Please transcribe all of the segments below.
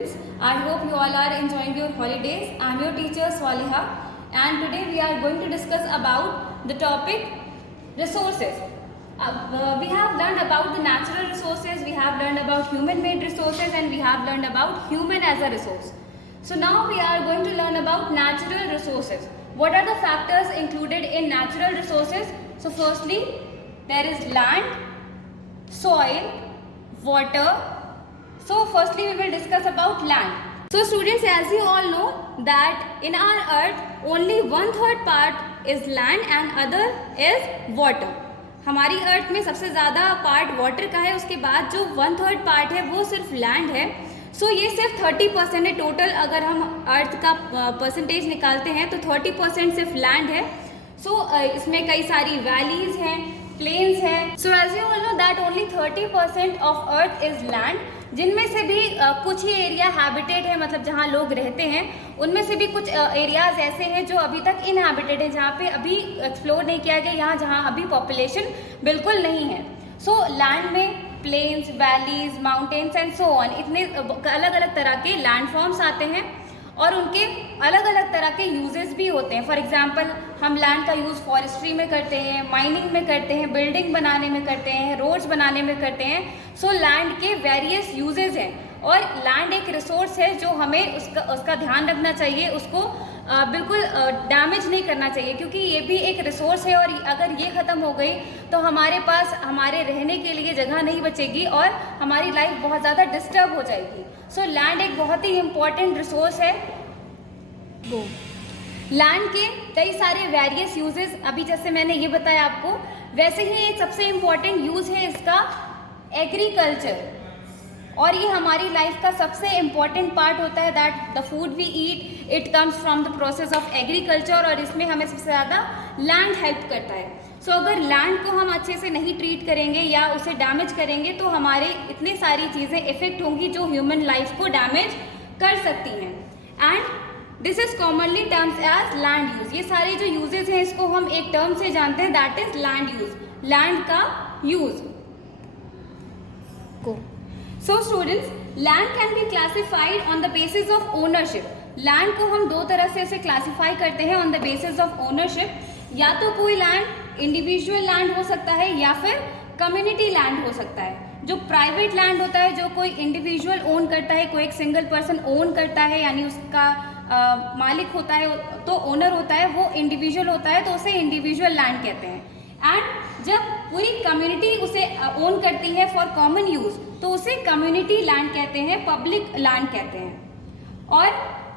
I hope you all are enjoying your holidays. I am your teacher Swaliha, and today we are going to discuss about the topic resources. We have learned about the natural resources, we have learned about human made resources, and we have learned about human as a resource. So now we are going to learn about natural resources. What are the factors included in natural resources? So firstly, there is land, soil, water. So firstly we will discuss about land. So students, as you all know that in our earth only 1/3 part is land and other is water. हमारी अर्थ में सबसे ज़्यादा part water का है, उसके बाद जो 1/3 part है वो सिर्फ लैंड है. सो ये सिर्फ 30% है टोटल. अगर हम अर्थ का परसेंटेज निकालते हैं तो 30% सिर्फ लैंड है. सो इसमें कई सारी वैलीज हैं, प्लेन्स हैं. So as you all know that only 30% of earth is land, जिनमें से भी कुछ ही एरिया हैबिटेट है, मतलब जहाँ लोग रहते हैं. उनमें से भी कुछ एरियाज ऐसे हैं जो अभी तक इनहैबिटेड है, जहाँ पे अभी एक्सप्लोर नहीं किया गया, यहाँ जहाँ अभी पॉपुलेशन बिल्कुल नहीं है. सो लैंड में plains, valleys, mountains and so on, इतने अलग अलग तरह के लैंड फॉर्म्स आते हैं और उनके अलग अलग तरह के यूजेस भी होते हैं. फॉर एग्जांपल हम लैंड का यूज़ फॉरेस्ट्री में करते हैं, माइनिंग में करते हैं, बिल्डिंग बनाने में करते हैं, रोड्स बनाने में करते हैं. सो लैंड के वेरियस यूजेस हैं और लैंड एक रिसोर्स है जो हमें उसका ध्यान रखना चाहिए, उसको बिल्कुल डैमेज नहीं करना चाहिए, क्योंकि ये भी एक रिसोर्स है और अगर ये ख़त्म हो गई तो हमारे पास हमारे रहने के लिए जगह नहीं बचेगी और हमारी लाइफ बहुत ज़्यादा डिस्टर्ब हो जाएगी. सो लैंड एक बहुत ही इम्पॉर्टेंट रिसोर्स है. लैंड के कई सारे वेरियस यूजेस, अभी जैसे मैंने ये बताया आपको, वैसे ही एक सबसे इम्पॉर्टेंट यूज़ है इसका एग्रीकल्चर. और ये हमारी लाइफ का सबसे इम्पॉर्टेंट पार्ट होता है. That the food we eat it comes from the process of agriculture, और इसमें हमें सबसे ज़्यादा लैंड हेल्प करता है. सो अगर लैंड को हम अच्छे से नहीं ट्रीट करेंगे या उसे डैमेज करेंगे तो हमारे इतनी सारी चीज़ें इफेक्ट होंगी जो ह्यूमन लाइफ को डैमेज कर सकती हैं. And this is commonly terms as land use. ये सारे जो यूजेस हैं इसको हम एक टर्म से जानते हैं, that is land use, land का use. So students, land can be classified on the basis of ownership. Land को हम दो तरह से इसे क्लासीफाई करते हैं on the basis of ownership. या तो कोई लैंड इंडिविजुअल लैंड हो सकता है या फिर कम्युनिटी लैंड हो सकता है. जो प्राइवेट लैंड होता है, जो कोई इंडिविजुअल ओन करता है, कोई एक सिंगल पर्सन ओन करता है, यानी उसका मालिक होता है तो ओनर होता है, वो इंडिविजुअल होता है तो उसे इंडिविजुअल लैंड कहते हैं. एंड जब पूरी कम्युनिटी उसे ओन करती है फॉर कॉमन यूज तो उसे कम्युनिटी लैंड कहते हैं, पब्लिक लैंड कहते हैं. और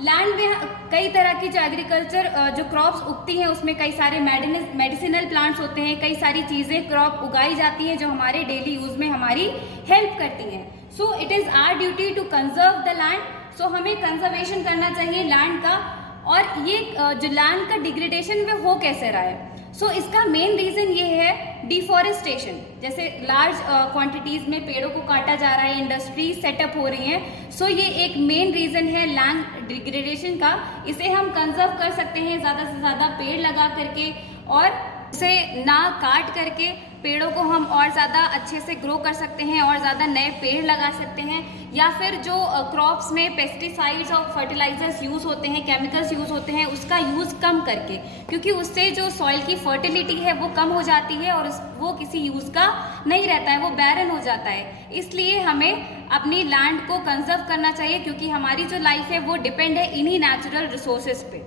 लैंड में कई तरह की जो एग्रीकल्चर जो क्रॉप्स उगती हैं उसमें कई सारे मेडिसिनल प्लांट्स होते हैं, कई सारी चीज़ें क्रॉप उगाई जाती हैं जो हमारे डेली यूज में हमारी हेल्प करती हैं. So it is our duty to conserve the land. So हमें कंजर्वेशन करना चाहिए लैंड का. और ये जो लैंड का डिग्रेडेशन में हो कैसे रहा है, सो इसका मेन रीज़न ये है डिफॉरेस्टेशन. जैसे लार्ज क्वांटिटीज़ में पेड़ों को काटा जा रहा है, इंडस्ट्रीज सेटअप हो रही हैं. सो ये एक मेन रीज़न है लैंड डिग्रेडेशन का. इसे हम कंजर्व कर सकते हैं ज़्यादा से ज़्यादा पेड़ लगा करके, और इसे ना काट करके पेड़ों को हम और ज़्यादा अच्छे से ग्रो कर सकते हैं और ज़्यादा नए पेड़ लगा सकते हैं. या फिर जो क्रॉप्स में पेस्टिसाइड्स और फर्टिलाइजर्स यूज़ होते हैं, केमिकल्स यूज़ होते हैं, उसका यूज़ कम करके, क्योंकि उससे जो सॉइल की फर्टिलिटी है वो कम हो जाती है और वो किसी यूज़ का नहीं रहता है, वो बैरन हो जाता है. इसलिए हमें अपनी लैंड को कंजर्व करना चाहिए, क्योंकि हमारी जो लाइफ है वो डिपेंड है इन्हीं नेचुरल रिसोर्सेज पे.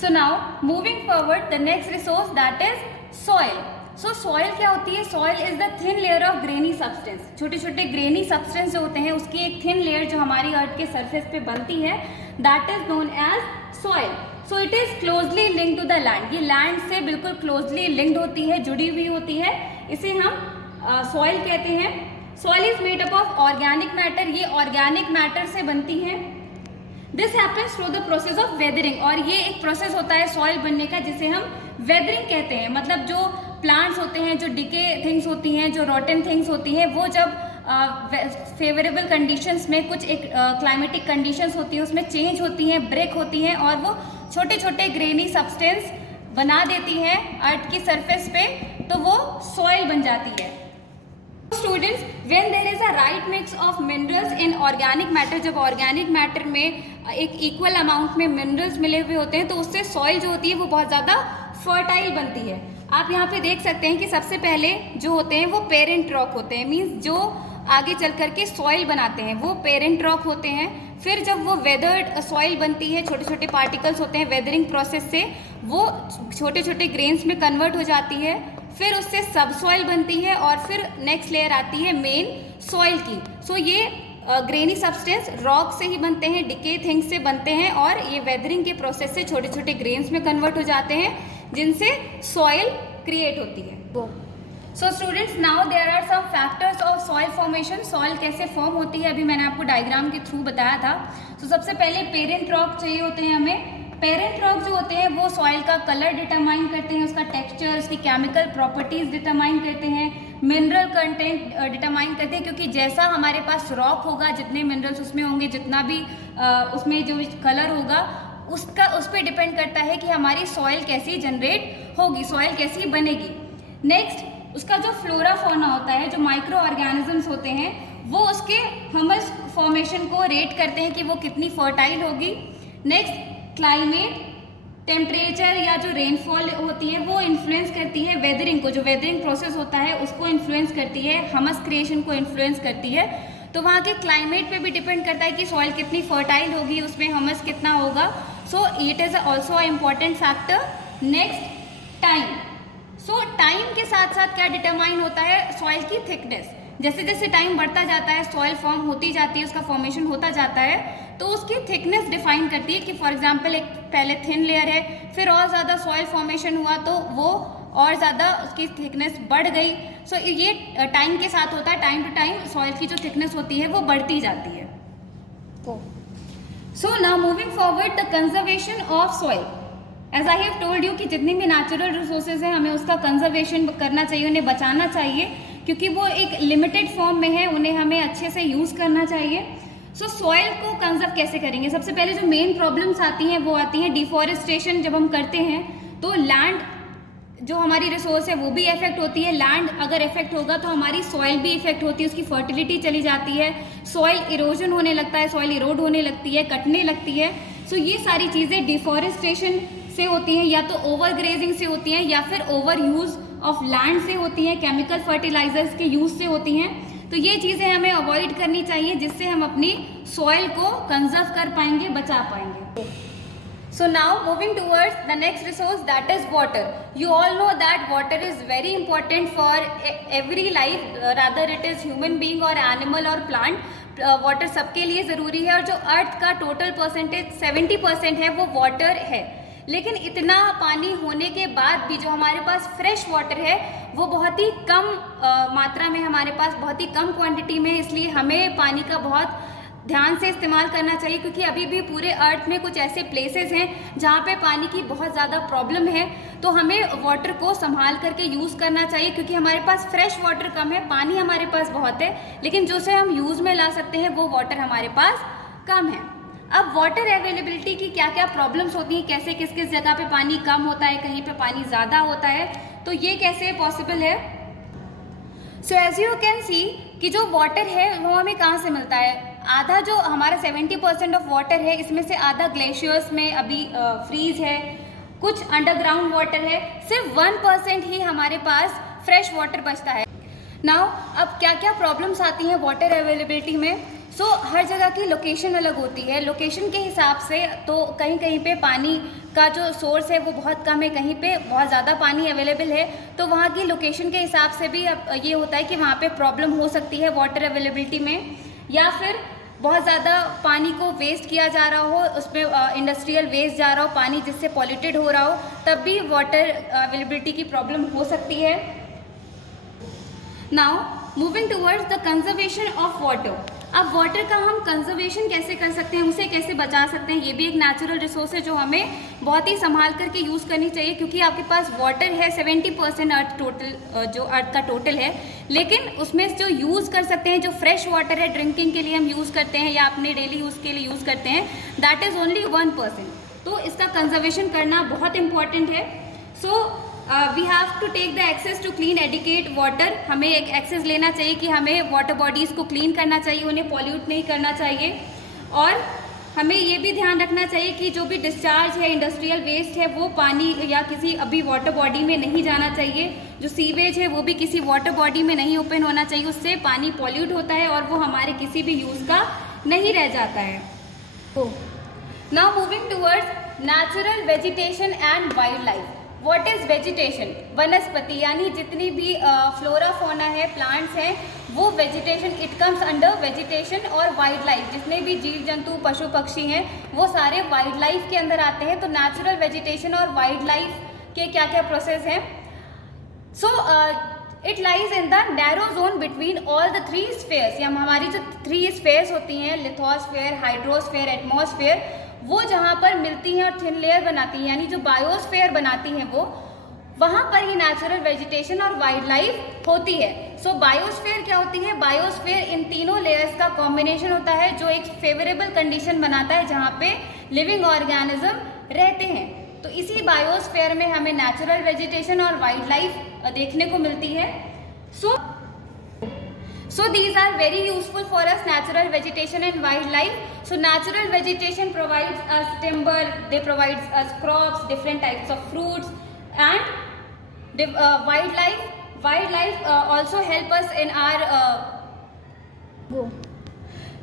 सो now moving forward, the next resource that is soil. So soil क्या होती है? Soil is the thin layer of granny substance. छोटे छोटे ग्रेनी सब्सटेंस जो होते हैं उसकी एक थिन लेयर जो हमारी अर्थ के सरफेस पे बनती है, that is known as soil. So it is closely linked to the land. ये लैंड से बिल्कुल क्लोजली लिंक्ड होती है, जुड़ी हुई होती है. इसे हम सॉइल कहते हैं. Soil is made up of organic matter. ये ऑर्गेनिक मैटर से बनती है. This happens through the process of weathering. और ये एक प्रोसेस होता है सॉइल बनने का जिसे हम वेदरिंग कहते हैं. मतलब जो प्लांट्स होते हैं, जो डिके थिंग्स होती हैं, जो रॉटन थिंग्स होती हैं, वो जब फेवरेबल कंडीशंस में, कुछ एक क्लाइमेटिक कंडीशंस होती हैं उसमें चेंज होती हैं, ब्रेक होती हैं और वो छोटे छोटे ग्रेनी सब्सटेंस बना देती हैं अर्थ की सरफेस पे, तो वो सॉइल बन जाती है. Students, when there is a right mix of minerals in organic matter, जब ऑर्गेनिक मैटर में एक इक्वल अमाउंट में मिनरल्स मिले हुए होते हैं तो उससे सॉइल जो होती है वो बहुत ज़्यादा फर्टाइल बनती है। आप यहाँ पे देख सकते हैं कि सबसे पहले जो होते हैं वो पेरेंट रॉक होते हैं, मीन्स जो आगे चल करके सॉइल बनाते हैं वो पेरेंट रॉक होते हैं। फिर जब वो वेदर्ड सॉइल बनती है, छोटे छोटे पार्टिकल्स होते हैं, वेदरिंग प्रोसेस से वो छोटे छोटे ग्रेन्स में कन्वर्ट हो जाती है, फिर उससे सब सॉइल बनती है और फिर नेक्स्ट लेयर आती है मेन सॉइल की। सो ये ग्रेनी सब्सटेंस रॉक से ही बनते हैं, डिके थिंग्स से बनते हैं और ये वेदरिंग के प्रोसेस से छोटे छोटे ग्रेन्स में कन्वर्ट हो जाते हैं जिनसे सॉइल क्रिएट होती है। So students, now there are some factors of soil formation. Soil कैसे फॉर्म होती है अभी मैंने आपको डायग्राम के थ्रू बताया था। तो सबसे पहले पेरेंट रॉक चाहिए होते हैं हमें। पेरेंट रॉक जो होते हैं वो सॉइल का कलर डिटरमाइन करते हैं, उसका टेक्सचर, उसकी केमिकल प्रॉपर्टीज डिटरमाइन करते हैं, मिनरल कंटेंट डिटरमाइन करते हैं, क्योंकि जैसा हमारे पास रॉक होगा, जितने मिनरल्स उसमें होंगे, जितना भी उसमें जो कलर होगा उसका उस पर डिपेंड करता है कि हमारी सॉइल कैसी जनरेट होगी, सॉइल कैसी बनेगी। नेक्स्ट, उसका जो फ्लोरा फौना होता है, जो माइक्रो ऑर्गेनिजम्स होते हैं, वो उसके ह्यूमस फॉर्मेशन को रेट करते हैं कि वो कितनी फर्टाइल होगी। नेक्स्ट, क्लाइमेट, टेम्परेचर या जो रेनफॉल होती है वो इन्फ्लुएंस करती है वेदरिंग को, जो वेदरिंग प्रोसेस होता है उसको इन्फ्लुएंस करती है, ह्यूमस क्रिएशन को इन्फ्लुएंस करती है। तो वहाँ के क्लाइमेट पे भी डिपेंड करता है कि सॉइल कितनी फर्टाइल होगी, उसमें ह्यूमस कितना होगा। सो it is also a important factor. Next, time. So time के साथ साथ क्या डिटरमाइन होता है, सॉइल की थिकनेस। जैसे जैसे टाइम बढ़ता जाता है, सॉइल फॉर्म होती जाती है, उसका फॉर्मेशन होता जाता है, तो उसकी थिकनेस डिफाइन करती है कि फॉर एग्जांपल एक पहले थिन लेयर है, फिर और ज़्यादा सॉइल फॉर्मेशन हुआ तो वो और ज़्यादा उसकी थिकनेस बढ़ गई। सो ये टाइम के साथ होता है, टाइम टू टाइम सॉइल की जो थिकनेस होती है वो बढ़ती जाती है। So now moving forward, the conservation of soil. As I have told you कि जितनी भी नेचुरल रिसोर्सेज हैं हमें उसका कंजर्वेशन करना चाहिए, उन्हें बचाना चाहिए, क्योंकि वो एक लिमिटेड फॉर्म में है, उन्हें हमें अच्छे से यूज़ करना चाहिए। सो सॉइल को कंजर्व कैसे करेंगे? सबसे पहले जो मेन प्रॉब्लम्स आती हैं वो आती हैं डिफॉरेस्टेशन। जब हम करते हैं तो लैंड जो हमारी रिसोर्स है वो भी इफेक्ट होती है, लैंड अगर इफेक्ट होगा तो हमारी सॉइल भी इफेक्ट होती है, उसकी फर्टिलिटी चली जाती है, सॉइल इरोजन होने लगता है, सॉइल इरोड होने लगती है, कटने लगती है। सो ये सारी चीज़ें डिफॉरेस्टेशन से होती हैं, या तो ओवर ग्रेजिंग से होती हैं या फिर ओवर यूज़ ऑफ लैंड से होती हैं, केमिकल फर्टिलाइजर्स के यूज़ से होती हैं। तो ये चीज़ें हमें अवॉइड करनी चाहिए जिससे हम अपनी सॉइल को कंजर्व कर पाएंगे, बचा पाएंगे। So now moving towards the next resource, that is water. You all know that water is very important for every life, rather it is human being or animal or plant. Water सबके लिए ज़रूरी है और जो अर्थ का total percentage 70% है वो water है। लेकिन इतना पानी होने के बाद भी जो हमारे पास फ्रेश वाटर है वो बहुत ही कम मात्रा में हमारे पास, बहुत ही कम क्वांटिटी में, इसलिए हमें पानी का बहुत ध्यान से इस्तेमाल करना चाहिए, क्योंकि अभी भी पूरे अर्थ में कुछ ऐसे प्लेसेस हैं जहाँ पे पानी की बहुत ज़्यादा प्रॉब्लम है। तो हमें वाटर को संभाल करके यूज़ करना चाहिए, क्योंकि हमारे पास फ्रेश वाटर कम है, पानी हमारे पास बहुत है, लेकिन जो से हम यूज़ में ला सकते हैं वो वाटर हमारे पास कम है। अब वाटर अवेलेबिलिटी की क्या क्या प्रॉब्लम्स होती हैं, कैसे किस किस जगह पे पानी कम होता है, कहीं पे पानी ज़्यादा होता है, तो ये कैसे पॉसिबल है। So as you can see कि जो वाटर है वो हमें कहाँ से मिलता है। आधा जो हमारा 70% ऑफ वाटर है, इसमें से आधा ग्लेशियर्स में अभी फ्रीज है, कुछ अंडरग्राउंड वाटर है, सिर्फ 1% ही हमारे पास फ्रेश वाटर बचता है। नाउ अब क्या क्या प्रॉब्लम्स आती हैं वाटर अवेलेबिलिटी में। सो हर जगह की लोकेशन अलग होती है, लोकेशन के हिसाब से तो कहीं कहीं पे पानी का जो सोर्स है वो बहुत कम है, कहीं पे बहुत ज़्यादा पानी अवेलेबल है, तो वहाँ की लोकेशन के हिसाब से भी ये होता है कि वहाँ पे प्रॉब्लम हो सकती है वाटर अवेलेबिलिटी में। या फिर बहुत ज़्यादा पानी को वेस्ट किया जा रहा हो, उसमें इंडस्ट्रियल वेस्ट जा रहा हो पानी, जिससे पॉल्यूटेड हो रहा हो, तब भी वाटर अवेलेबिलिटी की प्रॉब्लम हो सकती है। Now moving towards the conservation of water. अब वाटर का हम कंजर्वेशन कैसे कर सकते हैं, उसे कैसे बचा सकते हैं, ये भी एक नेचुरल रिसोर्स है जो हमें बहुत ही संभाल करके यूज़ करनी चाहिए, क्योंकि आपके पास वाटर है 70% अर्थ टोटल, जो अर्थ का टोटल है, लेकिन उसमें जो यूज़ कर सकते हैं, जो फ्रेश वाटर है ड्रिंकिंग के लिए हम यूज़ करते हैं या अपने डेली यूज़ के लिए यूज़ करते हैं, दैट इज़ ओनली 1%। तो इसका कंजर्वेशन करना बहुत इम्पॉर्टेंट है। So we have to take the access to clean adequate water, हमें एक एक्सेस लेना चाहिए कि हमें वाटर बॉडीज़ को क्लीन करना चाहिए, उन्हें पॉल्यूट नहीं करना चाहिए। और हमें ये भी ध्यान रखना चाहिए कि जो भी डिस्चार्ज है, इंडस्ट्रियल वेस्ट है, वो पानी या किसी अभी वाटर बॉडी में नहीं जाना चाहिए। जो सीवेज है वो भी किसी वाटर बॉडी में नहीं ओपन होना चाहिए, उससे पानी पॉल्यूट होता है और वो हमारे किसी भी यूज़ का नहीं रह जाता है। Now moving towards natural vegetation and wild life. What is vegetation? वनस्पति, यानी जितनी भी फ्लोरा फोना है, प्लांट्स हैं, वो vegetation, it comes under vegetation. और वाइल्ड लाइफ, जितने भी जीव जंतु पशु पक्षी हैं वो सारे वाइल्ड लाइफ के अंदर आते हैं। तो नेचुरल वेजिटेशन और वाइल्ड लाइफ के क्या क्या प्रोसेस हैं? So it lies in the narrow zone between all the three spheres, या हमारी जो थ्री स्फेयर्स होती हैं, लिथोस्फेयर, हाइड्रोस्फेयर, एटमॉस्फेयर, वो जहाँ पर मिलती हैं और थिन लेयर बनाती हैं, यानी जो बायोस्फेयर बनाती हैं, वो वहाँ पर ही नेचुरल वेजिटेशन और वाइल्ड लाइफ होती है। सो बायोस्फेयर क्या होती है? बायोस्फेयर इन तीनों लेयर्स का कॉम्बिनेशन होता है जो एक फेवरेबल कंडीशन बनाता है जहाँ पे लिविंग ऑर्गेनिज्म रहते हैं। तो इसी बायोस्फेयर में हमें नेचुरल वेजिटेशन और वाइल्ड लाइफ देखने को मिलती है। So these are very useful for us, natural vegetation and wildlife. So natural vegetation provides us timber, they provides us crops, different types of fruits, and wildlife also help us in our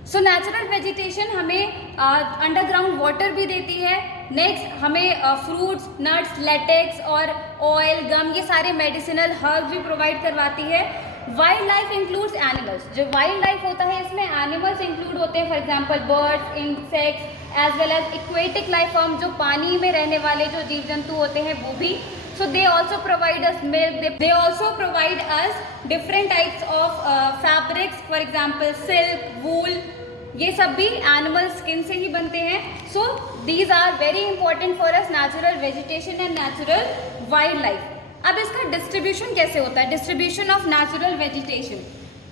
So natural vegetation हमें underground water भी देती है। Next हमें fruits, nuts, latex और oil, gum, ये सारे medicinal herb भी provide करवाती है। Wild life includes animals. जो वाइल्ड लाइफ होता है इसमें एनिमल्स इंक्लूड होते हैं, for example birds, insects, as well as aquatic life form, जो पानी में रहने वाले जो जीव जंतु होते हैं वो भी। So they also provide us milk, they also provide us different types of fabrics, for example silk, wool, ये सब भी एनिमल स्किन से ही बनते हैं। So these are very important for us, natural vegetation and natural wild life. अब इसका distribution कैसे होता है? डिस्ट्रीब्यूशन ऑफ नेचुरल वेजिटेशन,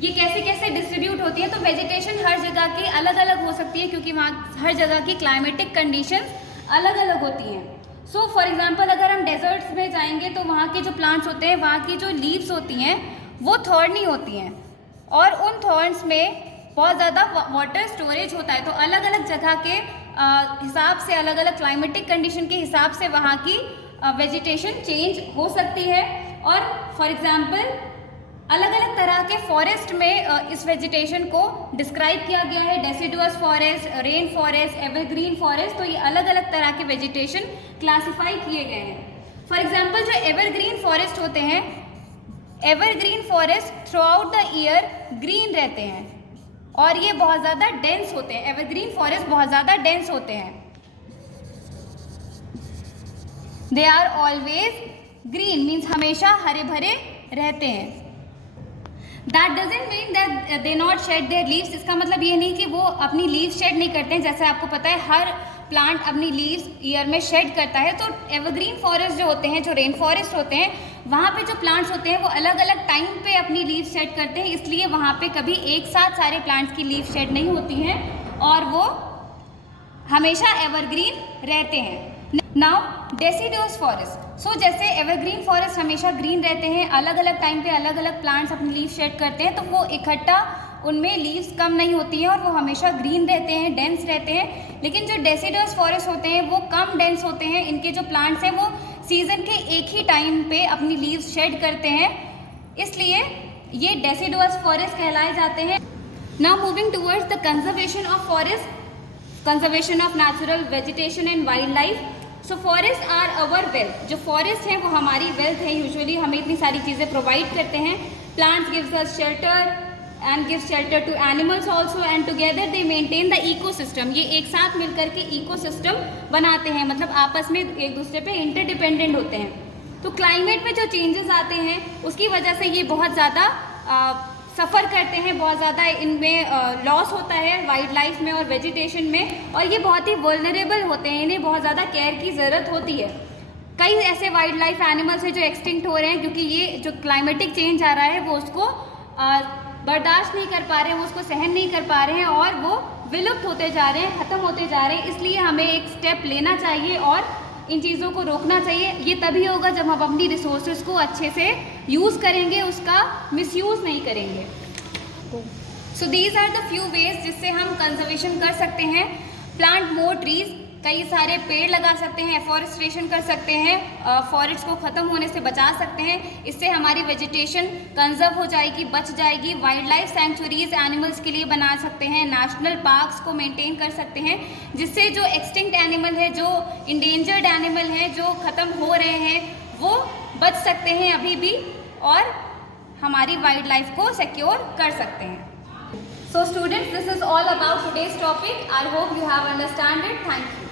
ये कैसे कैसे डिस्ट्रीब्यूट होती है? तो वेजिटेशन हर जगह की अलग अलग हो सकती है क्योंकि वहाँ हर जगह की क्लाइमेटिक कंडीशंस अलग अलग होती हैं। सो फॉर एग्जांपल अगर हम डेजर्ट्स में जाएंगे तो वहाँ के जो प्लांट्स होते हैं, वहाँ की जो लीव्स होती हैं वो थॉर्नी होती हैं और उन थॉर्न्स में बहुत ज़्यादा वाटर स्टोरेज होता है। तो अलग अलग जगह के हिसाब से, अलग अलग क्लाइमेटिक कंडीशन के हिसाब से वहाँ की वेजिटेशन चेंज हो सकती है। और फॉर एग्जांपल अलग अलग तरह के फॉरेस्ट में इस वेजिटेशन को डिस्क्राइब किया गया है, deciduous forest, rain forest, evergreen forest. तो ये अलग अलग तरह के वेजिटेशन क्लासिफाई किए गए हैं। फॉर एग्जांपल जो एवरग्रीन फॉरेस्ट होते हैं, evergreen forest through out the year green रहते हैं और ये बहुत ज़्यादा डेंस होते हैं। एवरग्रीन फॉरेस्ट बहुत ज़्यादा डेंस होते हैं। They are always green, means हमेशा हरे भरे रहते हैं। That doesn't mean that they not shed their leaves. इसका मतलब ये नहीं कि वो अपनी लीव्स शेड नहीं करते हैं। जैसे आपको पता है हर प्लांट अपनी लीव्स ईयर में शेड करता है। तो एवरग्रीन फॉरेस्ट जो होते हैं, जो रेन फॉरेस्ट होते हैं, वहाँ पे जो प्लांट्स होते हैं वो अलग अलग टाइम पे अपनी लीव्स शेड करते हैं, इसलिए वहाँ पे कभी एक साथ सारे प्लांट्स की लीव्स शेड नहीं होती हैं और वो हमेशा एवरग्रीन रहते हैं। Now deciduous forest. सो जैसे एवरग्रीन फॉरेस्ट हमेशा ग्रीन रहते हैं, अलग अलग टाइम पे अलग अलग प्लांट्स अपनी लीव शेड करते हैं, तो वो इकट्ठा उनमें लीव्स कम नहीं होती हैं और वो हमेशा ग्रीन रहते हैं, डेंस रहते हैं। लेकिन जो डेसिडुअस फॉरेस्ट होते हैं वो कम डेंस होते हैं। इनके जो प्लांट्स हैं वो सीजन के एक ही टाइम पे अपनी लीव्स शेड करते हैं, इसलिए ये डेसिडुअस फॉरेस्ट कहलाए जाते हैं। Now moving towards the conservation of forest, conservation of natural vegetation and wild life. So forest are our wealth. जो फॉरेस्ट हैं वो हमारी वेल्थ है। यूजुअली हमें इतनी सारी चीज़ें प्रोवाइड करते हैं। Plants gives us shelter and gives shelter to animals also, and together they maintain the ecosystem. ये एक साथ मिलकर के इकोसिस्टम बनाते हैं, मतलब आपस में एक दूसरे पे इंटरडिपेंडेंट होते हैं। तो क्लाइमेट में जो चेंजेस आते हैं उसकी वजह से ये बहुत ज़्यादा सफ़र करते हैं, बहुत ज़्यादा इनमें लॉस होता है वाइल्ड लाइफ में और वेजिटेशन में, और ये बहुत ही वल्नरेबल होते हैं, इन्हें बहुत ज़्यादा केयर की ज़रूरत होती है। कई ऐसे वाइल्ड लाइफ एनिमल्स हैं जो एक्सटिंक्ट हो रहे हैं क्योंकि ये जो क्लाइमेटिक चेंज आ रहा है वो उसको बर्दाश्त नहीं कर पा रहे हैं, वो उसको सहन नहीं कर पा रहे हैं और वो विलुप्त होते जा रहे हैं, ख़त्म होते जा रहे हैं। इसलिए हमें एक स्टेप लेना चाहिए और इन चीज़ों को रोकना चाहिए। ये तभी होगा जब हम अपनी रिसोर्सेज को अच्छे से यूज़ करेंगे, उसका मिसयूज़ नहीं करेंगे। So these are the few ways जिससे हम कंजर्वेशन कर सकते हैं। प्लांट मोर ट्रीज, कई सारे पेड़ लगा सकते हैं, एफॉरेस्टेशन कर सकते हैं, फॉरेस्ट को ख़त्म होने से बचा सकते हैं। इससे हमारी वेजिटेशन कंजर्व हो जाएगी, बच जाएगी। वाइल्ड लाइफ सेंचुरीज एनिमल्स के लिए बना सकते हैं, नेशनल पार्क्स को मेंटेन कर सकते हैं, जिससे जो एक्सटिंक्ट एनिमल है, जो इंडेंजर्ड एनिमल हैं, जो ख़त्म हो रहे हैं, वो बच सकते हैं अभी भी, और हमारी वाइल्ड लाइफ को सिक्योर कर सकते हैं। So students, this is all about today's topic. I hope you have understood it. Thank you.